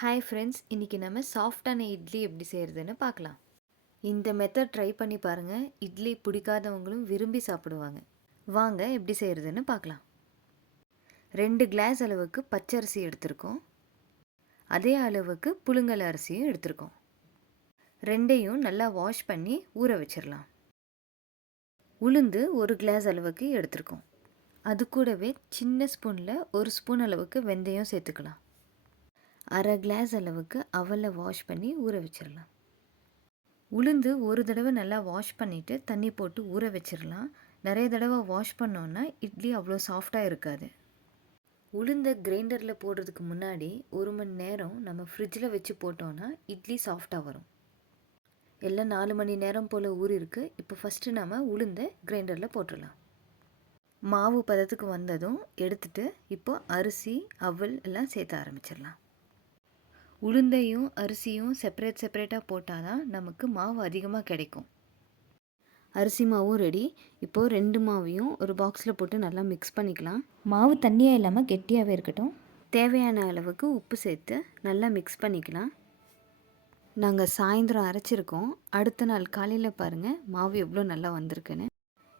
Hi friends, இன்றைக்கி நம்ம சாஃப்டான இட்லி எப்படி செய்கிறதுன்னு பார்க்கலாம். இந்த மெத்தட் ட்ரை பண்ணி பாருங்கள். இட்லி பிடிக்காதவங்களும் விரும்பி சாப்பிடுவாங்க. வாங்க எப்படி செய்கிறதுன்னு பார்க்கலாம். 2 கிளாஸ் அளவுக்கு பச்சரிசி எடுத்திருக்கோம். அதே அளவுக்கு புழுங்கல் அரிசியும் எடுத்திருக்கோம். ரெண்டையும் நல்லா வாஷ் பண்ணி ஊற வச்சிடலாம். உளுந்து 1 கிளாஸ் அளவுக்கு எடுத்திருக்கோம். அது கூடவே சின்ன ஸ்பூனில் 1 ஸ்பூன் அளவுக்கு வெந்தயம் சேர்த்துக்கலாம். அரை கிளாஸ் அளவுக்கு அவலை வாஷ் பண்ணி ஊற வச்சிடலாம். உளுந்து ஒரு தடவை நல்லா வாஷ் பண்ணிவிட்டு தண்ணி போட்டு ஊற வச்சிடலாம். நிறைய தடவை வாஷ் பண்ணோன்னா இட்லி அவ்வளோ சாஃப்டாக இருக்காது. உளுந்தை கிரைண்டரில் போடுறதுக்கு முன்னாடி 1 மணி நேரம் நம்ம ஃப்ரிட்ஜில் வச்சு போட்டோன்னா இட்லி சாஃப்டாக வரும். எல்லாம் 4 மணி நேரம் போல் ஊறிருக்கு. இப்போ ஃபஸ்ட்டு நம்ம உளுந்தை கிரைண்டரில் போட்டுடலாம். மாவு பதத்துக்கு வந்ததும் எடுத்துகிட்டு இப்போ அரிசி அவல் எல்லாம் சேர்த்த ஆரம்பிச்சிடலாம். உளுந்தையும் அரிசியும் செப்பரேட்டாக போட்டால் தான் நமக்கு மாவு அதிகமாக கிடைக்கும். அரிசி மாவும் ரெடி. இப்போது 2 மாவையும் ஒரு பாக்ஸில் போட்டு நல்லா மிக்ஸ் பண்ணிக்கலாம். மாவு தண்ணியாக இல்லாமல் கெட்டியாகவே இருக்கட்டும். தேவையான அளவுக்கு உப்பு சேர்த்து நல்லா மிக்ஸ் பண்ணிக்கலாம். நாங்கள் சாயந்தரம் அரைச்சிருக்கோம். அடுத்த நாள் காலையில் பாருங்கள் மாவு எவ்வளோ நல்லா வந்திருக்குன்னு.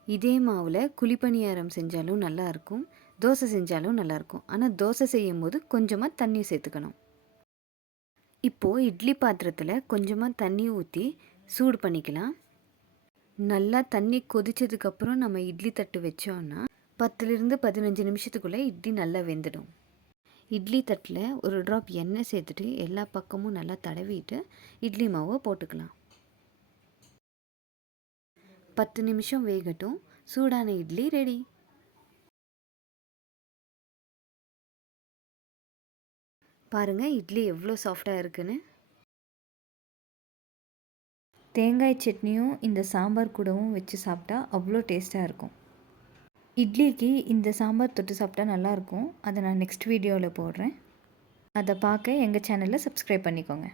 இதே மாவில் குழிப்பணியாரம் செஞ்சாலும் நல்லாயிருக்கும், தோசை செஞ்சாலும் நல்லாயிருக்கும். ஆனால் தோசை செய்யும் போது கொஞ்சமாக தண்ணி சேர்த்துக்கணும். இப்போது இட்லி பாத்திரத்தில் கொஞ்சமாக தண்ணி ஊற்றி சூடு பண்ணிக்கலாம். நல்லா தண்ணி கொதித்ததுக்கப்புறம் நம்ம இட்லி தட்டு வச்சோன்னா 10லிருந்து 15 நிமிஷத்துக்குள்ளே இட்லி நல்லா வெந்துடும். இட்லி தட்டில் ஒரு ட்ராப் எண்ணெய் சேர்த்துட்டு எல்லா பக்கமும் நல்லா தடவிட்டு இட்லி மாவை போட்டுக்கலாம். 10 நிமிஷம் வேகட்டும். சூடான இட்லி ரெடி. பாருங்கள் இட்லி எவ்வளோ சாஃப்டாக இருக்குன்னு. தேங்காய் சட்னியும் இந்த சாம்பார் கூடவும் வச்சு சாப்பிட்டா அவ்வளோ டேஸ்ட்டாக இருக்கும். இட்லிக்கு இந்த சாம்பார் தொட்டு சாப்பிட்டா நல்லாயிருக்கும். அதை நான் நெக்ஸ்ட் வீடியோவில் போடுறேன். அதை பார்க்க எங்கள் சேனலை சப்ஸ்கிரைப் பண்ணிக்கோங்க.